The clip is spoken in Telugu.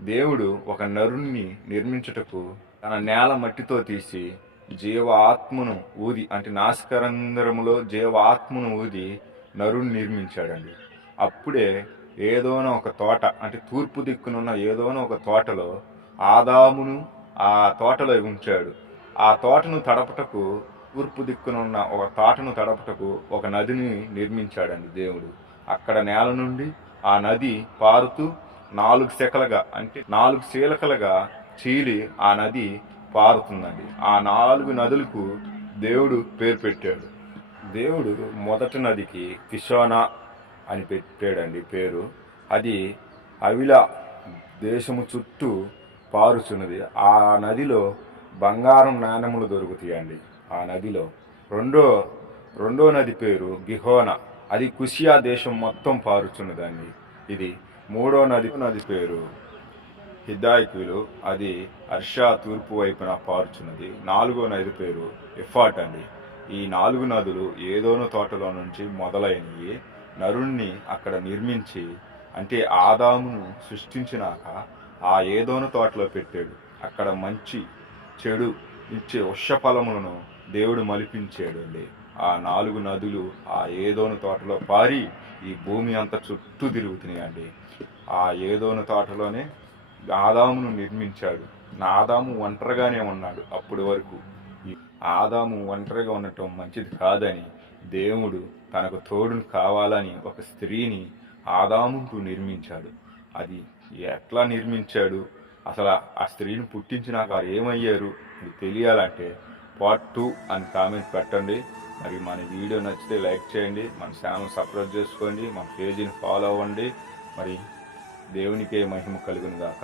దేవుడు ఒక నరుణ్ణి నిర్మించుటకు తన నేల మట్టితో తీసి జీవ ఆత్మను ఊది, అంటే నాసికరంధ్రములో జీవ ఆత్మను ఊది నరుణ్ణి నిర్మించాడండి. అప్పుడే ఏదోనో ఒక తోట, అంటే తూర్పు దిక్కునున్న ఏదోనో ఒక తోటలో ఆదామును ఆ తోటలో ఉంచాడు. ఆ తోటను తడపటకు, తూర్పు దిక్కునున్న ఒక తోటను తడపటకు ఒక నదిని నిర్మించాడండి దేవుడు. అక్కడ నేల నుండి ఆ నది పారుతూ 4 శకలుగా, అంటే 4 చీలకలుగా చీలి ఆ నది పారుతుందండి. ఆ 4 నదులకు దేవుడు పేరు పెట్టాడు. దేవుడు మొదటి నదికి కిషోనా అని పెట్టాడండి పేరు. అది అవిలా దేశము చుట్టూ పారుచున్నది. ఆ నదిలో బంగారం నాణెములు దొరుకుతాయండి. ఆ నదిలో రెండో నది పేరు గిహోనా. అది కుషియా దేశం మొత్తం పారుచున్నదండి. ఇది మూడో నది పేరు హిదాయికులు. అది అర్షా తూర్పు వైపున పారుచున్నది. 4వ నది పేరు ఎఫాట్ అండి. ఈ 4 నదులు ఏదోను తోటలో నుంచి మొదలైనవి. నరుణ్ణి అక్కడ నిర్మించి, అంటే ఆదామును సృష్టించినాక ఆ ఏదోను తోటలో పెట్టాడు. అక్కడ మంచి చెడు ఇచ్చే వృక్షఫలములను దేవుడు మలిపించాడు అండి. ఆ 4 నదులు ఆ ఏదోను తోటలో పారి ఈ భూమి అంతా చుట్టూ తిరుగుతున్నాయండి. ఆ ఏదోను తోటలోనే ఆదామును నిర్మించాడు. ఆదాము ఒంటరిగానే ఉన్నాడు అప్పటి వరకు. ఆదాము ఒంటరిగా ఉండటం మంచిది కాదని దేవుడు తనకు తోడును కావాలని ఒక స్త్రీని ఆదాముకు నిర్మించాడు. అది ఎట్లా నిర్మించాడు, అసలు ఆ స్త్రీని పుట్టించినాక ఏమయ్యారు ఇది తెలియాలంటే పార్ట్ 2 అని కామెంట్ పెట్టండి. మరి మన వీడియో నచ్చితే లైక్ చేయండి, మన ఛానల్ సబ్స్క్రైబ్ చేసుకోండి, మన పేజీని ఫాలో అవ్వండి. మరి దేవునికే మహిమ కలుగును గాక.